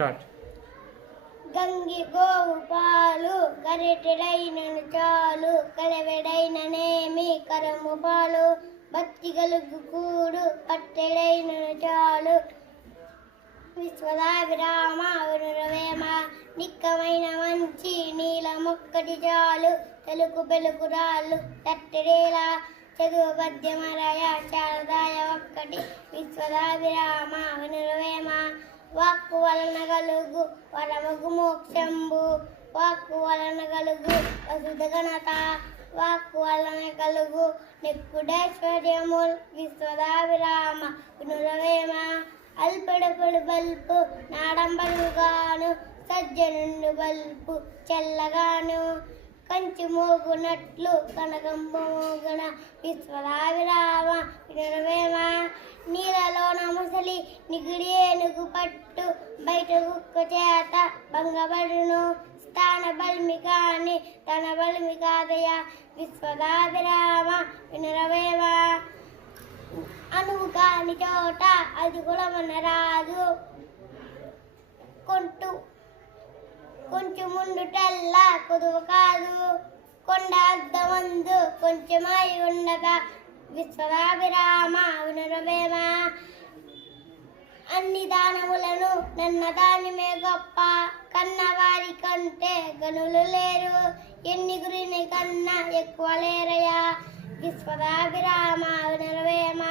Start. గంగి గోవు పాలు గరిటెడైనను చాలు, కలవెడైననేమి కరము పాలు, బత్తి గలుగు కూడు పట్టెడైనను చాలు. విశ్వదాభిరామ వినురవేమ నిక్కమైన మంచి నీలమొక్కటి చాలు, తెలుగు పెలుగు రాళ్ళు తట్టెడేలా చదువు పద్యమరయ శారదాయ ఒక్కటి. విశ్వదాభిరామ వినురవేమ వాక్కు వలన గలుగు పరమగు మోక్షంబు, వాక్కు వలన గలుగు వసుధ ఘనత, వాక్కు వలన గలుగు నెక్కుడైశ్వర్యముల్. విశ్వదాభిరామ వినురవేమ అల్పడపడు బల్పు నాడంబలుగాను, సజ్జనుండు బల్పు చల్లగాను, కంచి మోగునట్లు కనకంబు మోగున. విశ్వదాభిరామ వినురవేమ నీళ్ళలోన ముసలి నిగిడి ఏనుగు పట్టు, బయట కుక్క చేత భంగపడును, స్థాన బల్మి కాని తన బల్మి కాదయ. విశ్వదాభిరామ వినురవేమ అనువు కాని చోట అది కులమన రాదు, కొంచెం ముందుటల్ల కుదువు కాదు, కొండ అద్దమందు కొంచెమై ఉండగా. విశ్వదాభిరామ వినురవేమ అన్ని దానములను నన్న దానిమే గొప్ప, కన్నవారి కంటే గనులు లేరు, ఎన్ని గురిని కన్నా ఎక్కువ లేరయా. విశ్వదాభిరామ వినురవేమ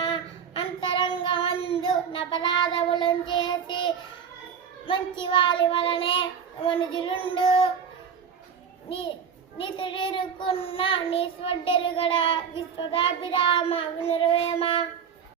అంతరంగమందు నపరాధములను చేసి మంచి వారి వలనే మనుజులుండు, నీతుడిరుకున్న నీశ్వడ్డెరుగడ. విశ్వదాభిరామ వినురవేమ